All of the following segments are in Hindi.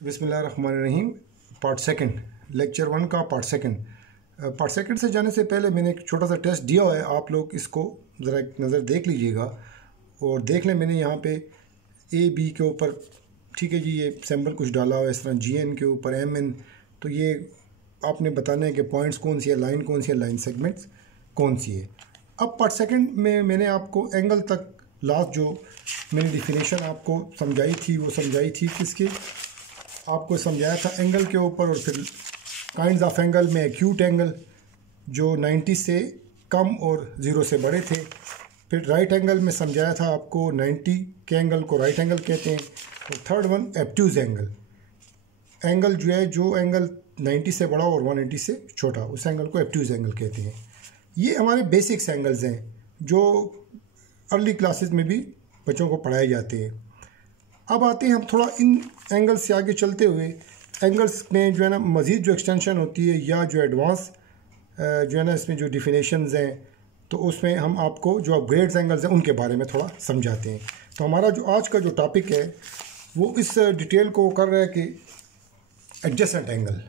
बिस्मिल्लाहिर्रहमानिर्रहीम। पार्ट सेकंड, लेक्चर 1 का पार्ट सेकंड। पार्ट सेकंड से जाने से पहले मैंने एक छोटा सा टेस्ट दिया है, आप लोग इसको ज़रा एक नज़र देख लीजिएगा और देख लें। मैंने यहाँ पे ए बी के ऊपर, ठीक है जी, ये सैम्पल कुछ डाला हुआ है इस तरह, जी एन के ऊपर एम एन। तो ये आपने बताना है कि पॉइंट्स कौन सी है, लाइन कौन सी है, लाइन सेगमेंट्स कौन सी है। अब पार्ट सेकंड में मैंने आपको एंगल तक लास्ट जो मैंने डिफिनेशन आपको समझाई थी, वो समझाई थी किसकी, आपको समझाया था एंगल के ऊपर। और फिर काइंड्स ऑफ एंगल में एक्यूट एंगल जो 90 से कम और 0 से बड़े थे। फिर राइट एंगल में समझाया था आपको 90 के एंगल को राइट एंगल कहते हैं। और थर्ड वन एब्ट्यूज एंगल, एंगल जो है जो एंगल 90 से बड़ा और 180 से छोटा, उस एंगल को एब्ट्यूज एंगल कहते हैं। ये हमारे बेसिक्स एंगल्स हैं जो अर्ली क्लासेस में भी बच्चों को पढ़ाए जाते हैं। अब आते हैं हम थोड़ा इन एंगल्स से आगे चलते हुए, एंगल्स में जो है ना मज़ीद जो एक्सटेंशन होती है या जो एडवांस जो है ना इसमें जो डिफिनेशंस हैं, तो उसमें हम आपको जो अपग्रेड्स एंगल्स हैं उनके बारे में थोड़ा समझाते हैं। तो हमारा जो आज का जो टॉपिक है वो इस डिटेल को कर रहा है कि adjacent angle.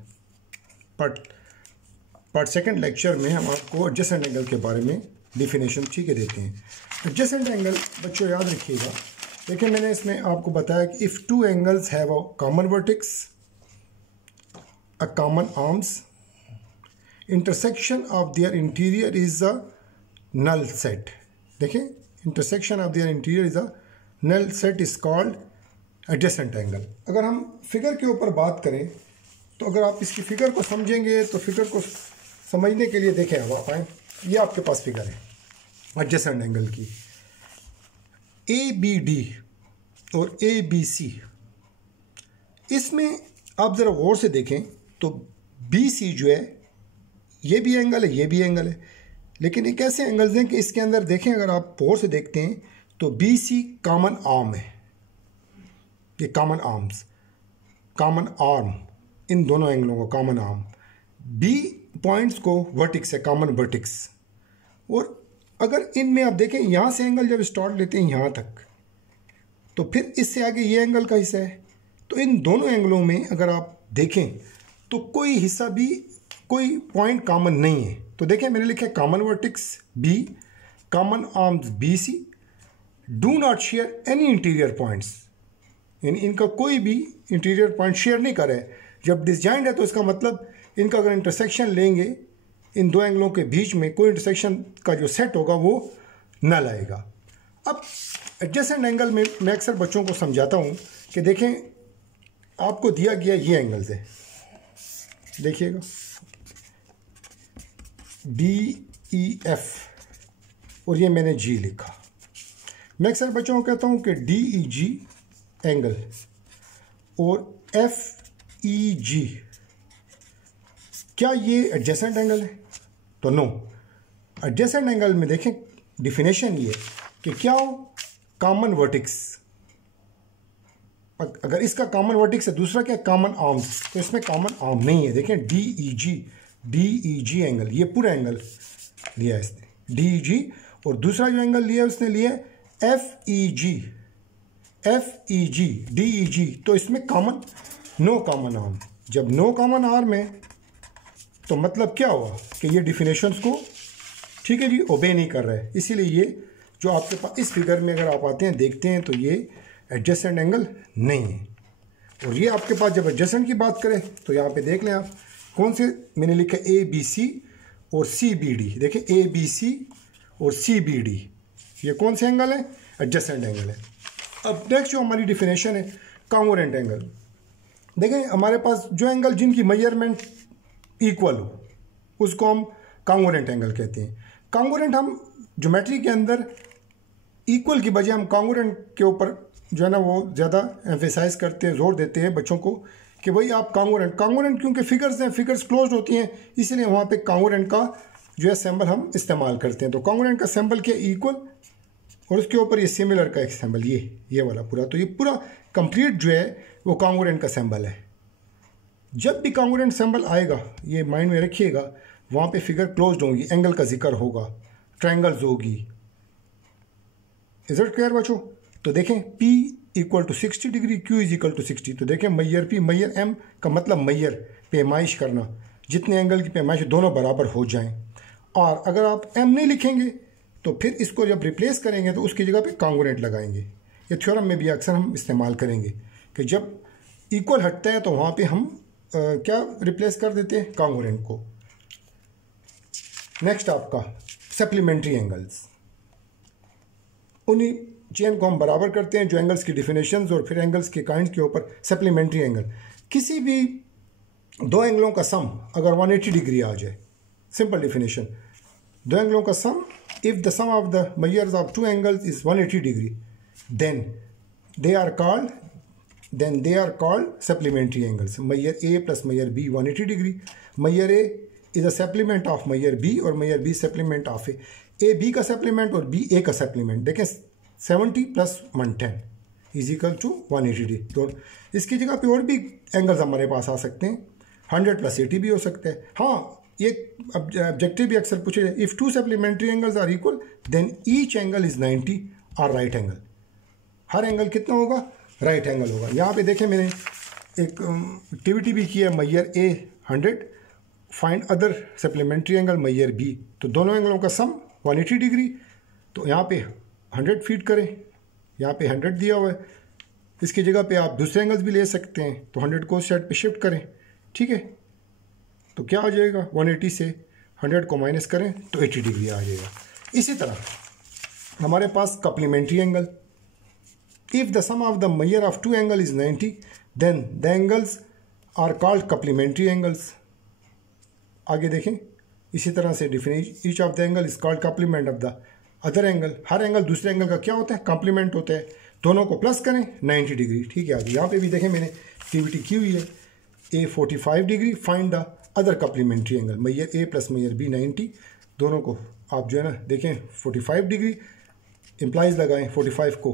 Part second lecture में हम आपको एडजेसेंट एंगल के बारे में डिफिनेशन ठीक है देते हैं। एडजेसेंट एंगल बच्चों याद रखिएगा, देखिए मैंने इसमें आपको बताया कि if two angles have a common vertex, a common arms, intersection of their interior is a null set. देखिए intersection of their interior is a null set is called adjacent angle. अगर हम फिगर के ऊपर बात करें तो अगर आप इसकी फिगर को समझेंगे तो फिगर को समझने के लिए देखें, अब आप आए, ये आपके पास फिगर है एडजेसेंट एंगल की। ए बी डी और ए बी सी, इसमें आप ज़रा गौर से देखें तो बी सी जो है ये भी एंगल है, ये भी एंगल है, लेकिन एक ऐसे एंगल्स हैं कि इसके अंदर देखें, अगर आप गौर से देखते हैं तो बी सी कॉमन आर्म है, ये कॉमन आर्म्स, कॉमन आर्म, इन दोनों एंगलों को कॉमन आर्म। बी पॉइंट्स को वर्टिक्स है, कॉमन वर्टिक्स। और अगर इनमें आप देखें यहाँ से एंगल जब स्टार्ट लेते हैं यहाँ तक, तो फिर इससे आगे ये एंगल का हिस्सा है। तो इन दोनों एंगलों में अगर आप देखें तो कोई हिस्सा भी, कोई पॉइंट कॉमन नहीं है। तो देखें मैंने लिखा है common vertex B, common arms B C, do not share any interior points, यानी इनका कोई भी इंटीरियर पॉइंट शेयर नहीं कर रहा है। जब डिसजॉइंट है तो इसका मतलब इनका अगर इंटरसेक्शन लेंगे, इन दो एंगलों के बीच में कोई इंटरसेक्शन का जो सेट होगा वो नल आएगा। अब एडजेसेंट एंगल में मैं अक्सर बच्चों को समझाता हूँ कि देखें आपको दिया गया ये एंगल्स है, देखिएगा डी ई एफ और ये मैंने जी लिखा। मैं अक्सर बच्चों को कहता हूँ कि डी ई जी एंगल और एफ ई जी, क्या ये एडजेसेंट एंगल है? तो नो। एडजेसेंट एंगल में देखें डिफिनेशन ये कि क्या हो, कॉमन वर्टिक्स। अगर इसका कॉमन वर्टिक्स है, दूसरा क्या, कॉमन आर्म्स, तो इसमें कॉमन आर्म नहीं है। देखें डी ई जी एंगल, ये पूरा एंगल लिया है इसने डी ई जी, और दूसरा जो एंगल लिया है उसने लिया है F E G D E जी। तो इसमें कॉमन, नो कॉमन आर्म। जब नो कॉमन आर्म है तो मतलब क्या हुआ कि ये डिफिनेशंस को, ठीक है जी, ओबे नहीं कर रहा है। इसीलिए ये जो आपके पास इस फिगर में अगर आप आते हैं देखते हैं तो ये एडजेसेंट एंगल नहीं है। और ये आपके पास जब एडजेसेंट की बात करें तो यहाँ पे देख लें आप कौन से, मैंने लिखा ए बी सी और सी बी डी। देखें ए बी सी और सी बी डी, ये कौन से एंगल है, एडजेसेंट एंगल है। अब नेक्स्ट जो हमारी डिफिनेशन है कॉन्ग्रुएंट एंगल। देखें हमारे पास जो एंगल जिनकी मेजरमेंट इक्वल हो उसको हम कॉन्ग्रुएंट एंगल कहते हैं। कॉन्ग्रुएंट हम ज्योमेट्री के अंदर इक्वल की बजाय हम कॉन्ग्रुएंट के ऊपर जो है ना वो ज़्यादा एम्फेसाइज करते हैं, जोर देते हैं बच्चों को कि भाई आप कॉन्ग्रुएंट क्योंकि फिगर्स हैं, फिगर्स क्लोज होती हैं, इसलिए वहाँ पे कॉन्ग्रुएंट का जो है सिंबल हम इस्तेमाल करते हैं। तो कॉन्ग्रुएंट का सिंबल क्या, इक्वल, और उसके ऊपर ये सिमिलर का एक सिंबल, ये वाला पूरा। तो ये पूरा कंप्लीट जो है वो कॉन्ग्रुएंट का सिंबल है। जब भी कॉन्ग्रुएंट सिंबल आएगा, ये माइंड में रखिएगा, वहाँ पे फिगर क्लोज्ड होगी, एंगल का जिक्र होगा, ट्रायंगल्स होगी। इज इट क्लियर बच्चों? तो देखें P equal to 60 degree, Q is equal to 60। तो देखें मैयर P, मैयर M का मतलब मैयर पैमाइश करना, जितने एंगल की पैमाइश दोनों बराबर हो जाएं। और अगर आप M नहीं लिखेंगे तो फिर इसको जब रिप्लेस करेंगे तो उसकी जगह पे कॉन्ग्रुएंट लगाएंगे। ये थ्योरम में भी अक्सर हम इस्तेमाल करेंगे कि जब इक्वल हटता है तो वहाँ पे हम क्या रिप्लेस कर देते हैं, कॉन्ग्रुएंट को। नेक्स्ट आपका सप्लीमेंट्री एंगल्स, उन्हीं चेन को हम बराबर करते हैं जो एंगल्स की डिफिनेशंस और फिर एंगल्स के काइंड के ऊपर सप्लीमेंट्री एंगल। किसी भी दो एंगलों का सम अगर 180 डिग्री आ जाए, सिंपल डिफिनेशन, दो एंगलों का sum, if the sum of the measures of two angles is 180 degree then they are called supplementary angles. Measure A plus measure B 180 degree, measure A is a supplement of measure B और measure B supplement of A B का सप्लीमेंट और B A का सप्लीमेंट। देखें 70 plus 110 is equal to 180 degree. तो इसकी जगह पे और भी एंगल्स हमारे पास आ सकते हैं, 100 प्लस 80 भी हो सकता है। हाँ, ये ऑब्जेक्टिव भी अक्सर पूछे जाए, if two supplementary angles are equal then each angle is 90 और राइट एंगल। हर एंगल कितना होगा, राइट एंगल होगा। यहाँ पे देखें मैंने एक एक्टिविटी भी की है, measure A 100, find other supplementary angle measure B। तो दोनों एंगलों का सम 180 डिग्री, तो यहाँ पे 100 फीट करें, यहाँ पे 100 दिया हुआ है, इसकी जगह पे आप दूसरे एंगल्स भी ले सकते हैं। तो 100 को उस साइड पे शिफ्ट करें, ठीक है, तो क्या आ जाएगा, 180 से 100 को माइनस करें तो 80 डिग्री आ जाएगा। इसी तरह हमारे पास complementary angle, if the sum of the measure of two angle is 90 then the angles are called complementary angles. आगे देखें, इसी तरह से definition, each of the angle is called complement of the other angle. हर एंगल दूसरे एंगल का क्या होता है, कॉम्प्लीमेंट होता है। दोनों को प्लस करें 90 डिग्री, ठीक है। आगे यहाँ पे भी देखें मैंने एक्टिविटी की हुई है, A 45 degree, find the other complementary angle. Measure A plus measure B 90, दोनों को आप जो है ना देखें 45 डिग्री इम्प्लाइज लगाएं, 45 को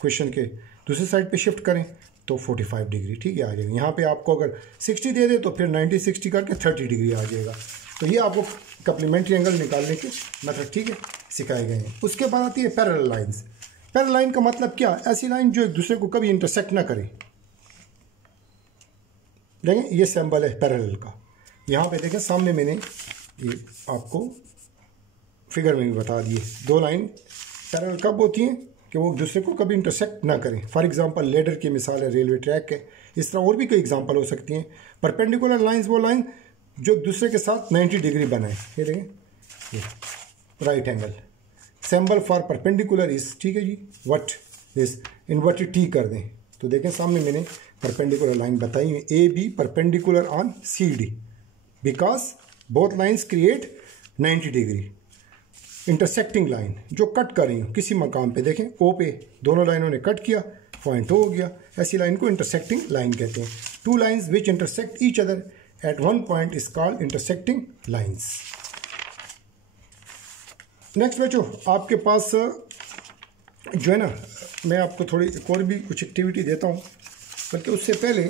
क्वेश्चन के दूसरे साइड पे शिफ्ट करें तो 45 डिग्री, ठीक है, आ जाएगा। यहाँ पे आपको अगर 60 दे दे तो फिर 90 60 करके 30 डिग्री आ जाएगा। तो ये आपको कप्लीमेंट्री एंगल निकालने के मेथड, ठीक है, सिखाए गए हैं। उसके बाद आती है पैरेलल लाइंस। पैरेलल लाइन का मतलब क्या, ऐसी लाइन जो एक दूसरे को कभी इंटरसेक्ट ना करे। देखें ये सिंबल है पैरेलल का, यहाँ पे देखें सामने मैंने ये आपको फिगर में भी बता दिए। दो लाइन पैरेलल कब होती हैं कि वो एक दूसरे को कभी इंटरसेक्ट ना करें। फॉर एग्जांपल लेडर की मिसाल है, रेलवे ट्रैक है, इस तरह और भी कई एग्जांपल हो सकती हैं। परपेंडिकुलर लाइंस वो लाइन जो एक दूसरे के साथ 90 डिग्री बनाए। ये देखें, ये right angle, symbol for perpendicular is, ठीक है जी, व्हाट इज इन्वर्टेड टी कर दें तो देखें सामने मैंने परपेंडिकुलर लाइन बताई है, AB perpendicular on CD because both lines create 90 degree. Intersecting line जो कट कर रही हो किसी मकाम पे, देखें O पे दोनों लाइनों ने कट किया, पॉइंट हो गया, ऐसी लाइन को इंटरसेक्टिंग लाइन कहते हैं। Two lines which intersect each other at one point is called intersecting lines. Next बच्चों, आपके पास जो है ना, मैं आपको थोड़ी एक और भी कुछ एक्टिविटी देता हूँ, बल्कि उससे पहले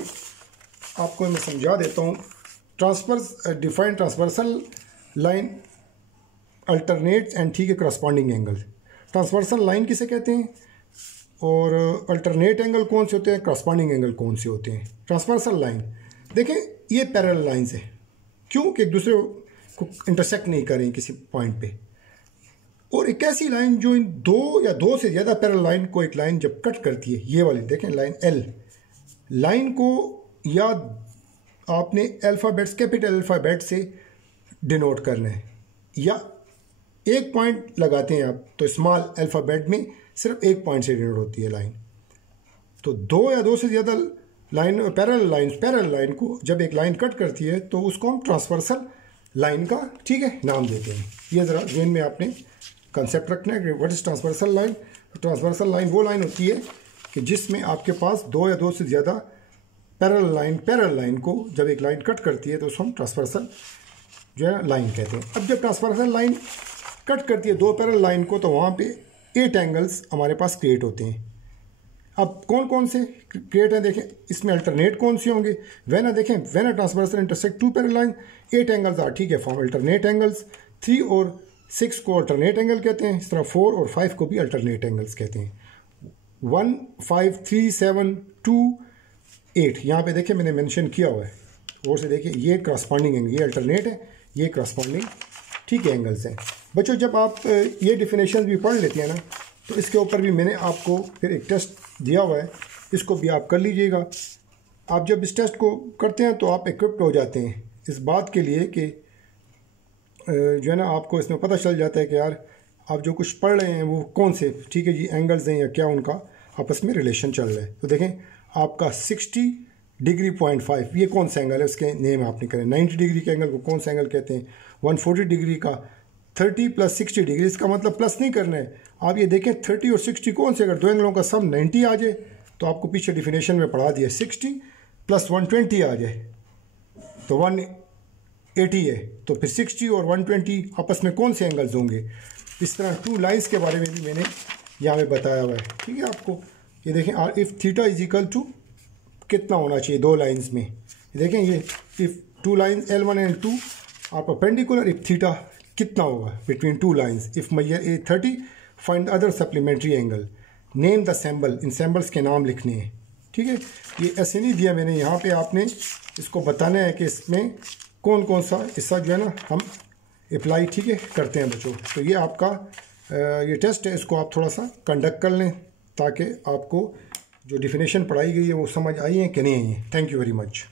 आपको मैं समझा देता हूँ। Define transversal line, alternate and ठीक है करस्पॉन्डिंग एंगल। ट्रांसवर्सल लाइन किसे कहते हैं और अल्टरनेट एंगल कौन से होते हैं, करस्पॉन्डिंग एंगल कौन से होते हैं। ट्रांसवर्सल लाइन देखें ये पैरेलल लाइंस है, क्यों कि एक दूसरे को इंटरसेक्ट नहीं करें किसी पॉइंट पे। और एक ऐसी लाइन जो इन दो या दो से ज़्यादा पैरेलल लाइन को एक लाइन जब कट करती है, ये वाली देखें लाइन L, लाइन को या आपने अल्फ़ाबेट्स कैपिटल अल्फ़ाबेट से डिनोट करना है या एक पॉइंट लगाते हैं आप तो स्मॉल अल्फ़ाबेट में सिर्फ एक पॉइंट से डिनोट होती है लाइन। तो दो या दो से ज़्यादा लाइन पैरेलल लाइन को जब एक लाइन कट करती है तो उसको हम ट्रांसवर्सल लाइन का, ठीक है, नाम देते हैं। ये ज़रा जेन में आपने कंसेप्ट रखना है कि what is transversal line. Transversal line वो लाइन होती है कि जिसमें आपके पास दो या दो से ज़्यादा पैरेलल लाइन को जब एक लाइन कट करती है तो उसको हम ट्रांसवर्सल जो है लाइन कहते हैं। अब जब ट्रांसवर्सल लाइन कट करती है दो पैरेलल लाइन को तो वहाँ पे 8 एंगल्स हमारे पास क्रिएट होते हैं। अब कौन कौन से क्रिएट हैं देखें, इसमें अल्टरनेट कौन से होंगे। When a transversal intersect two parallel line 8 angles are, ठीक है, फॉर्म अल्टरनेट एंगल्स। 3 और 6 को अल्टरनेट एंगल कहते हैं, इस तरह 4 और 5 को भी अल्टरनेट एंगल्स कहते हैं। 15372.8 यहाँ पे देखिए मैंने मेंशन किया हुआ है। और से देखिए ये करस्पॉन्डिंग एंगल, ये अल्टरनेट है, ये करस्पॉन्डिंग ठीक है एंगल्स हैं। बच्चों जब आप ये डिफिनेशन भी पढ़ लेती हैं ना, तो इसके ऊपर भी मैंने आपको फिर एक टेस्ट दिया हुआ है, इसको भी आप कर लीजिएगा। आप जब इस टेस्ट को करते हैं तो आप इक्विप्ड हो जाते हैं इस बात के लिए कि जो है ना आपको इसमें पता चल जाता है कि यार आप जो कुछ पढ़ रहे हैं वो कौन से ठीक है जी एंगल्स हैं या क्या उनका आपस में रिलेशन चल रहा है। तो देखें आपका 60°.5 ये कौन सा एंगल है, उसके नेम आपने करें। 90 डिग्री के एंगल को कौन सा एंगल कहते हैं, 140 डिग्री का 30 + 60 डिग्री, इसका मतलब प्लस नहीं करना है। आप ये देखें 30 और 60 कौन से, अगर दो एंगलों का सम 90 आ जाए तो आपको पीछे डिफिनेशन में पढ़ा दिया 60 + 120 आ जाए तो 180 है, तो फिर 60 और 120 आपस में कौन से एंगल्स होंगे। इस तरह टू लाइंस के बारे में भी मैंने यहाँ पे बताया हुआ है, ठीक है आपको। ये देखें if theta is equal to कितना होना चाहिए दो लाइंस में, ये देखें ये if two lines L1 and L2 are perpendicular, if theta कितना होगा between two lines. If measure A 30 find other supplementary angle, name the symbol, इन सिंबल्स के नाम लिखने हैं, ठीक है। ये ऐसे नहीं दिया मैंने, यहाँ पे आपने इसको बताना है कि इसमें कौन कौन सा हिस्सा जो है ना हम अप्लाई ठीक है करते हैं बच्चों। तो ये आपका ये टेस्ट है, इसको आप थोड़ा सा कंडक्ट कर लें ताकि आपको जो डिफिनेशन पढ़ाई गई है वो समझ आई है कि नहीं आई है। Thank you very much.